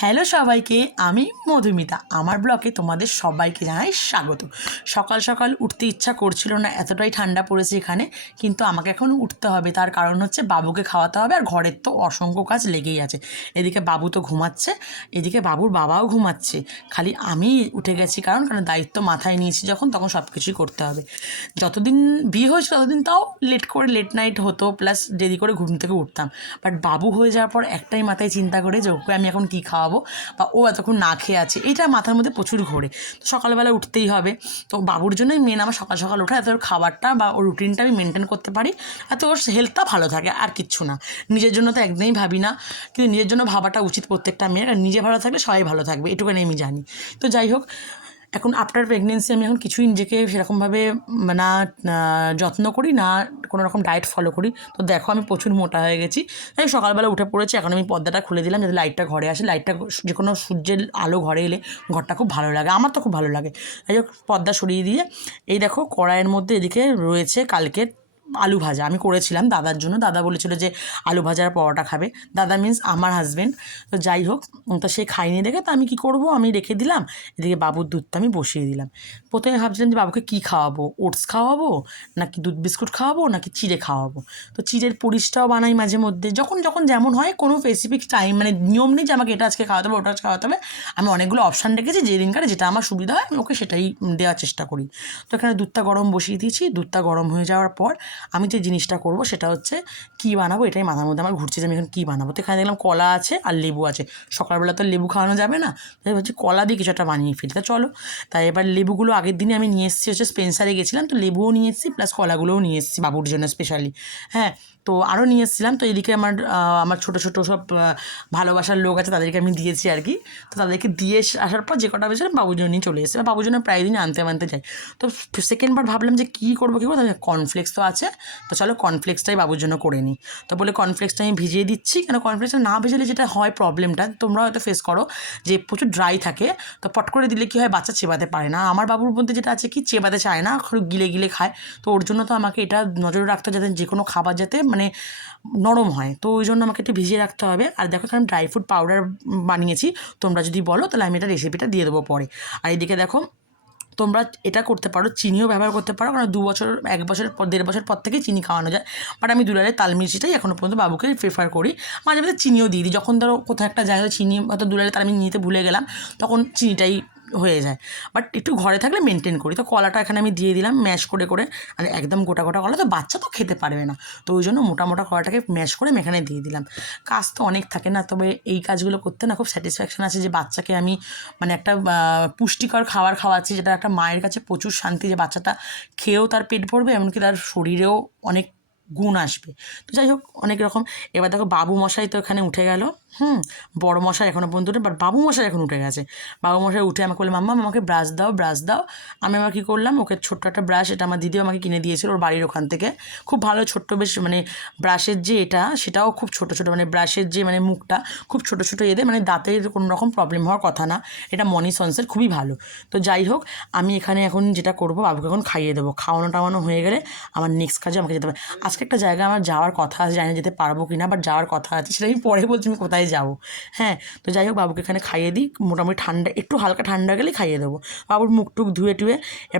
Hello সবাইকে, আমি মধুমিতা। আমার ব্লগে তোমাদের সবাইকে জানাই স্বাগত। সকাল সকাল উঠতে ইচ্ছা করছিল না, এতটাই ঠান্ডা পড়েছে এখানে, কিন্তু আমাকে এখন উঠতে হবে। তার কারণ হচ্ছে বাবুকে খাওয়াতে হবে, আর ঘরের তো অসংখ্য কাজ লেগেই আছে। এদিকে বাবু তো ঘুমাচ্ছে, এদিকে বাবুর বাবাও ঘুমাচ্ছে, খালি আমি উঠে গেছি। কারণ দায়িত্ব মাথায় নিয়েছি যখন, তখন সব কিছুই করতে হবে। যতদিন বিয়ে হয়েছে ততদিন তাও লেট নাইট হতো, প্লাস দেরি করে ঘুম থেকে উঠতাম। বাট বাবু হয়ে যাওয়ার পর একটাই মাথায় চিন্তা করে যে ওকে আমি এখন কী খাওয়াবো, বা ও এতক্ষণ না খেয়ে আছে, এটা মাথার মধ্যে প্রচুর ঘোরে। তো সকালবেলা উঠতেই হবে, তো বাবুর জন্যই মেন আমার সকাল সকাল ওঠা, এত ওর খাবারটা বা ওর রুটিনটা আমি মেনটেন করতে পারি, এত ওর হেলথটা ভালো থাকে, আর কিচ্ছু না। নিজের জন্য তো একদমই ভাবি না, কিন্তু নিজের জন্য ভাবাটা উচিত প্রত্যেকটা মেয়ের। আর নিজে ভালো থাকলে সবাই ভালো থাকবে, এটুকুনি আমি জানি। তো যাই হোক, এখন আফটার প্রেগনেন্সি আমি এখন কিছুই নিজেকে সেরকমভাবে না যত্ন করি, না কোনো রকম ডায়েট ফলো করি। তো দেখো আমি প্রচুর মোটা হয়ে গেছি। তাই সকালবেলা উঠে পড়েছি, এখন আমি পর্দাটা খুলে দিলাম যাতে লাইটটা ঘরে আসে। লাইটটা যে কোনো সূর্যের আলো ঘরে এলে ঘরটা খুব ভালো লাগে, আমার তো খুব ভালো লাগে। যাই হোক, পর্দা সরিয়ে দিয়ে এই দেখো কড়াইয়ের মধ্যে এদিকে রয়েছে কালকের আলু ভাজা। আমি করেছিলাম দাদার জন্য, দাদা বলেছিল যে আলু ভাজার পরোটা খাবে। দাদা মিন্স আমার হাজব্যান্ড। তো যাই হোক, তো সে খাইনি দেখে তো আমি কী করবো, আমি রেখে দিলাম। এদিকে বাবুর দুধটা আমি বসিয়ে দিলাম। প্রথমে ভাবছিলাম যে বাবুকে কী খাওয়াবো, ওটস খাওয়াবো নাকি দুধ বিস্কুট খাওয়াবো নাকি চিড়ে খাওয়াবো। তো চিড়ের পরিশটাও বানাই মাঝে মধ্যে, যখন যখন যেমন হয়। কোনো স্পেসিফিক টাইম মানে নিয়ম নেই যে আমাকে এটা আজকে খাওয়াতে হবে ওটা আজকে খাওয়াতে হবে। আমি অনেকগুলো অপশান রেখেছি, যে দিনকারে যেটা আমার সুবিধা হয় আমি ওকে সেটাই দেওয়ার চেষ্টা করি। তো এখানে দুধটা গরম বসিয়ে দিয়েছি। দুধটা গরম হয়ে যাওয়ার পর আমি যে জিনিসটা করবো সেটা হচ্ছে কী বানাবো, এটাই মাথার মধ্যে আমার ঘুরছে যে আমি এখন কী বানাবো। তো এখানে দেখলাম কলা আছে আর লেবু আছে। সকালবেলা তো লেবু খাওয়ানো যাবে না, তাই ভাবছি কলা দিয়ে কিছু একটা বানিয়ে ফেলি। তা চলো, তাই এবার লেবুগুলো আগের দিনে আমি নিয়ে এসেছি, হচ্ছে স্পেন্সারে গেছিলাম, তো লেবুও নিয়ে এসেছি প্লাস কলাগুলোও নিয়ে এসেছি বাবুর জন্য স্পেশালি। হ্যাঁ, তো আরও নিয়ে এসেছিলাম। তো এদিকে আমার ছোটো ছোটো সব ভালোবাসার লোক আছে, তাদেরকে আমি দিয়েছি আর কি। তো তাদেরকে দিয়ে আসার পর যে কটা বেশি বাবুর জন্যই চলে এসেছে, বাবুর জন্য প্রায় দিন আনতে যাই। তো সেকেন্ডবার ভাবলাম যে কী করবো কর্নফ্লেক্স তো আছে, তো চলো কর্নফ্লেক্সটাই বাবুর জন্য করে নিই। তো বলে কর্নফ্লেক্সটা আমি ভিজিয়ে দিচ্ছি। কেন কর্নফ্লেক্সটা না ভিজালে যেটা হয় প্রবলেমটা তোমরা হয়তো ফেস করো, যে প্রচুর ড্রাই থাকে। তো পট করে দিলে কী হয়, বাচ্চা চেবাতে পারে না। আমার বাবুর মধ্যে যেটা আছে কি, চেবাতে চায় না, গিলে গিলে খায়। তো ওর জন্য তো আমাকে এটা নজরে রাখতে হবে যাতে যে কোনো খাবার যাতে মানে নরম হয়। তো ওই জন্য আমাকে একটু ভিজিয়ে রাখতে হবে। আর দেখো এখানে ড্রাই ফ্রুট পাউডার বানিয়েছি, তোমরা যদি বলো তাহলে আমি এটা রেসিপিটা দিয়ে দেবো পরে। আর এদিকে দেখো, তোমরা এটা করতে পারো, চিনিও ব্যবহার করতে পারো, কারণ 2 বছর 1 বছর পর 1.5 বছর পর থেকেই চিনি খাওয়ানো যায়। বাট আমি দুলালের তালমির্চিটাই এখনও পর্যন্ত বাবুকে প্রেফার করি। মাঝে মাঝে চিনিও দিয়ে দিই, যখন ধরো কোথাও একটা জায়গায় চিনি হয়তো দুলালের তাল আমি নিতে ভুলে গেলাম, তখন চিনিটাই হয়ে যায়। বাট একটু ঘরে থাকলে মেনটেন করি। তো কলাটা এখানে আমি দিয়ে দিলাম ম্যাশ করে করে। আর একদম গোটা গোটা কলা তো বাচ্চা তো খেতে পারবে না, তো ওই জন্য মোটা মোটা কলাটাকে ম্যাশ করে আমি এখানে দিয়ে দিলাম। কাজ তো অনেক থাকে না, তবে এই কাজগুলো করতে না খুব স্যাটিসফ্যাকশান আছে, যে বাচ্চাকে আমি মানে একটা পুষ্টিকর খাবার খাওয়াচ্ছি, যেটা একটা মায়ের কাছে প্রচুর শান্তি, যে বাচ্চাটা খেয়েও তার পেট ভরবে, এমনকি তার শরীরেও অনেক গুণ আসবে। তো যাই হোক, অনেক রকম। এবার দেখো বাবু মশাই তো এখানে উঠে গেল। বড় মশাই এখনও পর্যন্ত উঠে, বাট বাবু মশাই এখন উঠে গেছে। বাবু মশাই উঠে আমাকে বললো, মাম্মা আমাকে ব্রাশ দাও ব্রাশ দাও। আমি আবার কী করলাম, ওকে ছোট্ট একটা ব্রাশ, এটা আমার দিদিও আমাকে কিনে দিয়েছিল ওর বাড়ির ওখান থেকে। খুব ভালো ছোট্ট, বেশ মানে ব্রাশের যে এটা সেটাও খুব ছোটো ছোটো, মানে ব্রাশের যে মানে মুখটা খুব ছোটো ছোটো এদের, মানে দাঁতের কোনো রকম প্রবলেম হওয়ার কথা না। এটা মনিসন্সের খুবই ভালো। তো যাই হোক, আমি এখানে এখন যেটা করবো, বাবুকে এখন খাইয়ে দেবো। খাওয়ানো টাওয়ানো হয়ে গেলে আমার নেক্সট কাজে আমাকে যেতে হবে। আজকে একটা জায়গায় আমার যাওয়ার কথা আছে, জানি না যেতে পারবো কি না, বাট যাওয়ার কথা আছে, সেটা আমি পরে বলছি আমি কোথায় যাবো। হ্যাঁ, তো যাই হোক, বাবুকে এখানে খাইয়ে দিই। মোটামুটি ঠান্ডা, একটু হালকা ঠান্ডা গেলেই খাইয়ে দেবো। বাবুর মুখ টুক ধুয়ে টুয়ে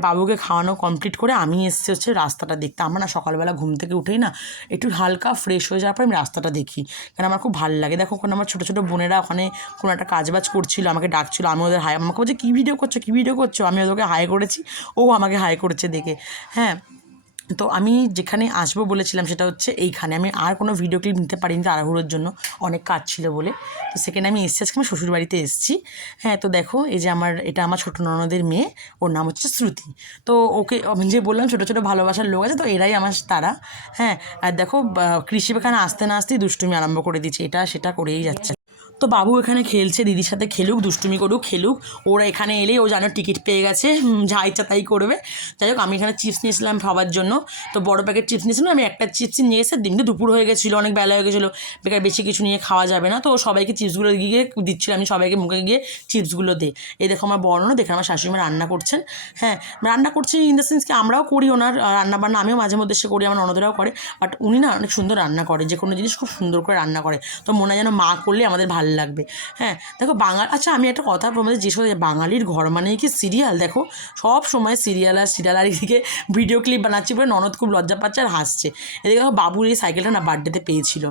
বাবুকে খাওয়ানো কমপ্লিট করে আমি এসেছি হচ্ছে রাস্তাটা দেখতে। আমার না সকালবেলা ঘুম থেকে উঠেই না একটু হালকা ফ্রেশ হয়ে যাওয়ার পর আমি রাস্তাটা দেখি, কারণ আমার খুব ভালো লাগে। দেখো ওখানে আমার ছোটো ছোটো বোনেরা ওখানে কোনো একটা কাজবাজ করছিল, আমাকে ডাকছিলো, আমি ওদের হাই, আমাকে বলছে কী ভিডিও করছো, আমি ওদেরকে হাই করেছি, ও আমাকে হাই করেছে দেখে। হ্যাঁ, তো আমি যেখানে আসবো বলেছিলাম সেটা হচ্ছে এইখানে। আমি আর কোনো ভিডিও ক্লিপ নিতে পারিনি তাড়াহুড়োর জন্য, অনেক কাজ ছিল বলে। তো সেখানে আমি এসেছি, আজকে আমার শ্বশুরবাড়িতে এসেছি। হ্যাঁ, তো দেখো এই যে এটা আমার ছোটো ননদের মেয়ে, ওর নাম হচ্ছে শ্রুতি। তো ওকে আমি যে বললাম ছোটো ছোটো ভালোবাসার লোক আছে, তো এরাই আমার তারা। হ্যাঁ, আর দেখো কৃষি এখানে আসতে না আসতেই দুষ্টুমি আরম্ভ করে দিচ্ছে, এটা সেটা করেই যাচ্ছে। তো বাবু এখানে খেলছে, দিদির সাথে খেলুক, দুষ্টুমি করুক, খেলুক। ওরা এখানে এলেই ও জানো টিকিট পেয়ে গেছে, যা ইচ্ছা তাই করবে। যাই হোক, আমি এখানে চিপস নিয়েছিলাম খাবার জন্য, তো বড় প্যাকেট চিপস নিয়েছিলাম। আমি একটা চিপসই নিয়ে এসে, দিনটা দুপুর হয়ে গেছিলো, অনেক বেলা হয়ে গেছিলো, বেকার বেশি কিছু নিয়ে খাওয়া যাবে না। তো সবাইকে চিপসগুলো গিয়ে দিচ্ছিলো, আমি সবাইকে মুখে গিয়ে চিপসগুলো দিই। এই দেখো আমার বর্ণনা দেখে আমার শাশুড়িমা রান্না করছেন। হ্যাঁ, রান্না করছি ইন দ্য সেন্স কি, আমরাও করি ওনার রান্নাবান্না, আমিও মাঝে মধ্যে সে করি, আমার ননদেরাও করে। বাট উনি না অনেক সুন্দর রান্না করে, যে কোনো জিনিস খুব সুন্দর করে রান্না করে। তো মনে হয় যেন মা করলে আমাদের ভালো ভাল লাগবে। হ্যাঁ দেখো আচ্ছা আমি একটা কথা তোমাদের জিজ্ঞেস করি, বাঙালির ঘর মানেই কি সিরিয়াল? দেখো সব সময় সিরিয়াল আর সিরিয়াল, আর এদিকে ভিডিও ক্লিপ বানাচ্ছি বলে ননদ খুব লজ্জা পাচ্ছে আর হাসছে। এদিকে দেখো বাবুর এই সাইকেলটা না বার্থডেতে পেয়েছিল।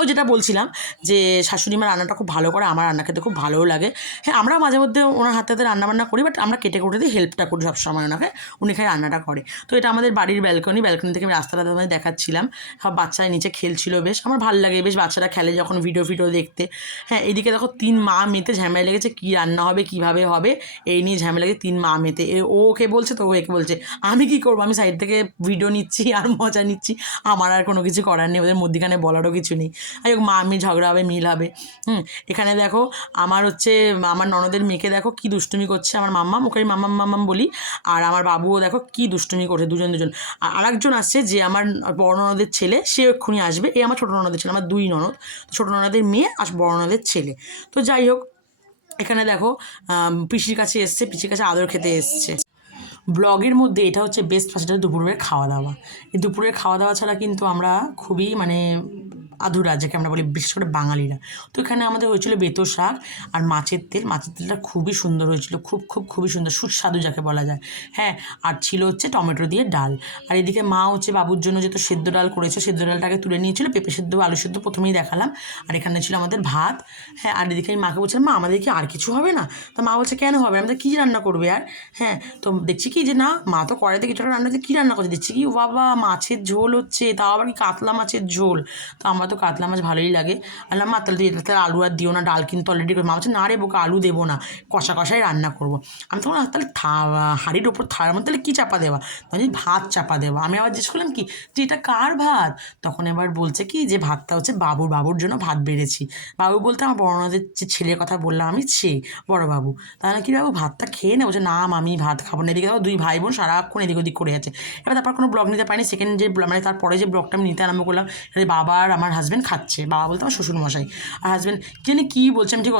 ও যেটা বলছিলাম যে শাশুড়ি মা রান্নাটা খুব ভালো করে, আমার রান্না খেতে খুব ভালোও লাগে। হ্যাঁ আমরা মাঝে মধ্যে ওনার হাতে হাতে রান্নাবান্না করি, বাট আমরা কেটে কুটে দিয়ে হেল্পটা করি সবসময় ওনাকে, উনি খাই রান্নাটা করে। তো এটা আমাদের বাড়ির ব্যালকনি থেকে আমি রাস্তাটা তোমাদের দেখাচ্ছিলাম। সব বাচ্চারা নিচে খেলছিল, বেশ আমার ভালো লাগে বেশ বাচ্চারা খেলে যখন ভিডিও দেখতে। হ্যাঁ এইদিকে দেখো 3 মা মেয়েতে ঝামেলা লেগেছে, কী রান্না হবে কীভাবে হবে এই নিয়ে ঝামেলা লেগে 3 মা মেয়েতে। ও ওকে বলছে তো ও একে বলছে। আমি কি করবো, আমি সাইড থেকে ভিডিও নিচ্ছি আর মজা নিচ্ছি, আমার আর কোনো কিছু করার নেই, ওদের মধ্যিখানে বলারও কিছু নেই। মা আমি ঝগড়া হবে মিল হবে। এখানে দেখো আমার আমার ননদের মেয়েকে দেখো কি দুষ্টুমি করছে, আমার মাম্মাম, ওকে মাম্মাম মাম্মাম বলি। আর আমার বাবুও দেখো কি দুষ্টুমি করছে, দুজন। আর আরেকজন আসছে যে আমার বড় ননদের ছেলে, সে এক্ষুনি আসবে। এই আমার ছোটো ননদের ছেলে, আমার 2 ননদ, ছোটো ননদের মেয়ে আর বড় ননদের ছেলে। তো যাই হোক এখানে দেখো পিসির কাছে এসছে, পিসির কাছে আদর খেতে এসছে। ব্লগের মধ্যে এটা হচ্ছে বেস্ট ফার্স্ট, দুপুরের খাওয়া দাওয়া। এই দুপুরের খাওয়া দাওয়া ছাড়া কিন্তু আমরা খুবই আধুরা, যাকে আমরা বলি বিশেষ করে বাঙালিরা। তো এখানে আমাদের হয়েছিল বেতো শাক আর মাছের তেলটা খুবই সুন্দর হয়েছিল, খুবই সুন্দর, সুস্বাদু যাকে বলা যায়। হ্যাঁ আর ছিল হচ্ছে টমেটো দিয়ে ডাল। আর এদিকে মা বাবুর জন্য যেহেতু সেদ্ধ ডাল করেছে, সেদ্ধ ডালটাকে তুলে নিয়েছিল, পেঁপে সেদ্ধ আলু সেদ্ধ প্রথমেই দেখালাম। আর এখানে ছিল আমাদের ভাত। হ্যাঁ আর এদিকে আমি মাকে বলছিলাম, মা আমাদের কি আর কিছু হবে না? তো মা বলছে কেন হবে, আমাদের কী রান্না করবে আর? হ্যাঁ তো দেখছি কি যে না, মা তো কড়াইতে কিছুটা রান্না হচ্ছে, কী রান্না করছে দেখছি কি, ও বাবা মাছের ঝোল হচ্ছে, তাও আবার কি কাতলা মাছের ঝোল। তো আমার তো কাতলা মাছ ভালোই লাগে। আল্লাহ মা তাহলে তাহলে আলু আর দিও না, ডাল কিন্তু অলরেডি মা বলছে না রে বোকা আলু দেবো না, কষাই রান্না করবো। আমি তখন তাহলে হাঁড়ির ওপর থালার মধ্যে তাহলে কী চাপা দেওয়া, তাহলে ভাত চাপা দেওয়া। আমি আবার জিজ্ঞেস করলাম কি যে এটা কার ভাত? তখন এবার বলছে কি যে ভাতটা হচ্ছে বাবুর জন্য ভাত বেড়েছি। বাবু বলতে আমার বড়নাদের যে ছেলের কথা বললাম আমি, বড় বাবু। তাহলে কি বাবু ভাতটা খেয়ে না? বলছে না আমি ভাত খাবো না। এদিকে 2 ভাই বোন সারাক্ষণ এদিক ওদিক করে যাচ্ছে। এবার তারপর কোনো ব্লগ নিতে পারিনি। সেকেন্ড যে তারপরে যে ব্লগটা আমি নিতে আরম্ভ করলাম, বাবা আর আমার হাজব্যান্ড খাচ্ছে, বাবা বলতে আমার শ্বশুরমশাই, আর হাজব্যান্ড জানি কী বলছে, আমি ঠিক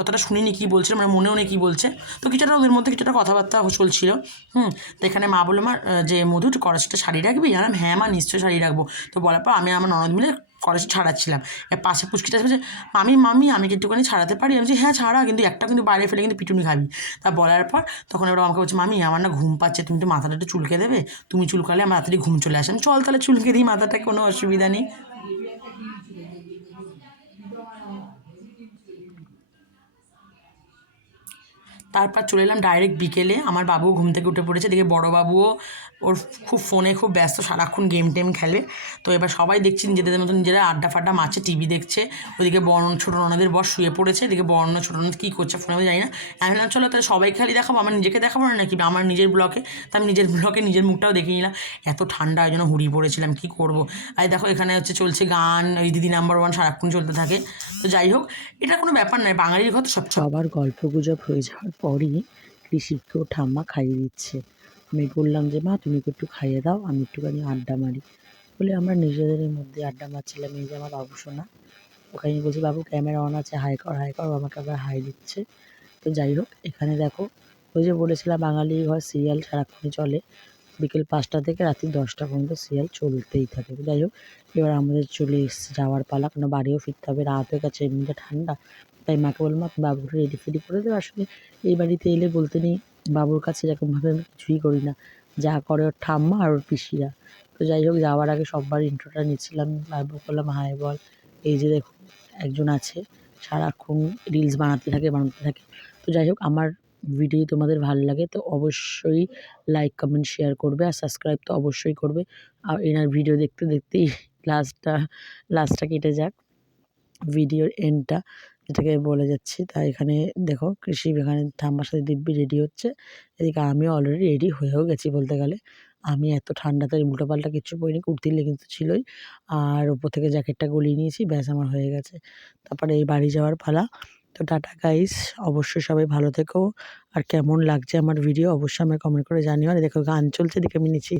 অতটা শুনিনি কী বলছে, মনেও নেই কী বলছে। তো কিছুটা ওদের মধ্যে কিছুটা কথাবার্তা চলছিল। তো এখানে মা বললো মা যে মধু কড়াইটা শাড়ি রাখবি? জানাম হ্যাঁ মা নিশ্চয়ই শাড়ি রাখবো। তো বলার পর আমি আমার ননদ মিলে কড়াইটা ছাড়াচ্ছিলাম। পাশে পুচকিটা বলছে মামি আমি কি একটুখানি ছাড়াতে পারি? আমি বলছি হ্যাঁ ছাড়া, কিন্তু একটা কিন্তু বাইরে ফেলে কিন্তু পিটুনি খাবি। তা বলার পর তখন এবার আমাকে বলছে মামি আমার না ঘুম পাচ্ছে, তুমি তো মাথাটা একটু চুলকে দেবে, তুমি চুলকালে আমার রাত্রি ঘুম চলে আসে। আমি চল তাহলে চুলকে দিই মাথাটা, কোনো অসুবিধা নেই। তারপর চলে এলাম ডাইরেক্ট বিকেলে। আমার বাবুও ঘুম থেকে উঠে পড়েছে, এদিকে বড়ো বাবুও ওর ফোনে খুব ব্যস্ত, সারাক্ষণ গেম টেম খেলে। তো এবার সবাই দেখছি নিজেদের মতো নিজেরা আড্ডা ফাড্ডা মারছে, টিভি দেখছে। ওদিকে ছোটো ননদের বর শুয়ে পড়েছে, এদিকে ছোটো ননদ কী করছে ফোনে আমি জানি না। আমি বললাম চলো তাহলে সবাই খালি দেখাবো, আমার নিজেকে দেখাবো না নাকি আমার নিজের ব্লকে? তা আমি নিজের ব্লকে নিজের মুখটাও দেখিয়ে নিলাম। এত ঠান্ডা ওই জন্য হুড়িয়ে পড়েছিলাম, কী করবো। আর দেখো এখানে চলছে গান, ওই দিদি নাম্বার 1 সারাক্ষণ চলতে থাকে। তো যাই হোক এটা কোনো ব্যাপার নয়, বাঙালির ঘর তো সবার গল্প গুজব হয়ে যাওয়ার পরই কৃষিকেও ঠাম্মা খাইয়ে দিচ্ছে। আমি বললাম যে মা তুমি একটু খাইয়ে দাও, আমি একটুখানি আড্ডা মারি বলে আমরা নিজেদের মধ্যে আড্ডা মারছিলাম। এই যে আমার বাবু সোনা, ওখানে বলছি বাবু ক্যামেরা অন আছে, হাই কর। আমাকে আবার হাই দিচ্ছে। তো যাই হোক এখানে দেখো ওই যে বলেছিলাম বাঙালির ঘর সিরিয়াল সারাক্ষণই চলে, বিকেল 5টা থেকে রাত্রি 10টা পর্যন্ত সিরিয়াল চলতেই থাকে। যাই হোক এবার আমাদের চলে এসেছে যাওয়ার পালা, কারণ বাড়িও ফিরতে হবে, রাত হয়ে গেছে, এমনিতে ঠান্ডা। তাই মাকে বললাম মা তুমি বাবুকে রেডি ফেডি করে দেবে। আসলে এই বাড়িতে এলে বলতে নেই বাবুর কাছে এরকমভাবে আমি কিছুই করি না, যা করে ওর ঠাম্মা আর ওর পিসিরা। তো যাই হোক যাওয়ার আগে সববার ইন্ট্রোটা নিচ্ছিলাম, বাবু বললাম হাই বল। এই যে দেখুন একজন আছে সারাক্ষণ রিলস বানাতে থাকে। তো যাই হোক আমার ভিডিও তোমাদের ভালো লাগে তো অবশ্যই লাইক কমেন্ট শেয়ার করবে, আর সাবস্ক্রাইব তো অবশ্যই করবে। আর এনার ভিডিও দেখতে দেখতেই লাস্টটা কেটে যাক, ভিডিওর এন্ডটা যেটাকে বলে যাচ্ছি। তাই এখানে দেখো কৃষি এখানে ঠাম্মার সাথে দিব্যি রেডি হচ্ছে, এদিকে আমিও অলরেডি রেডি হয়েও গেছি বলতে গেলে। আমি এত ঠান্ডাতে উল্টোপাল্টা কিচ্ছু পরিনি, কুর্তি লেগিংস তো ছিলই, আর ওপর থেকে জ্যাকেটটা গলিয়ে নিয়েছি, ব্যাস আমার হয়ে গেছে। তারপরে এই বাড়ি যাওয়ার পালা। তো টাটা গাইস, অবশ্যই সবাই ভালো থেকো। আর কেমন লাগছে আমার ভিডিও অবশ্যই আমায় কমেন্ট করে জানিও। আর দেখো গান চলছে, দেখে আমি নিচ্ছি।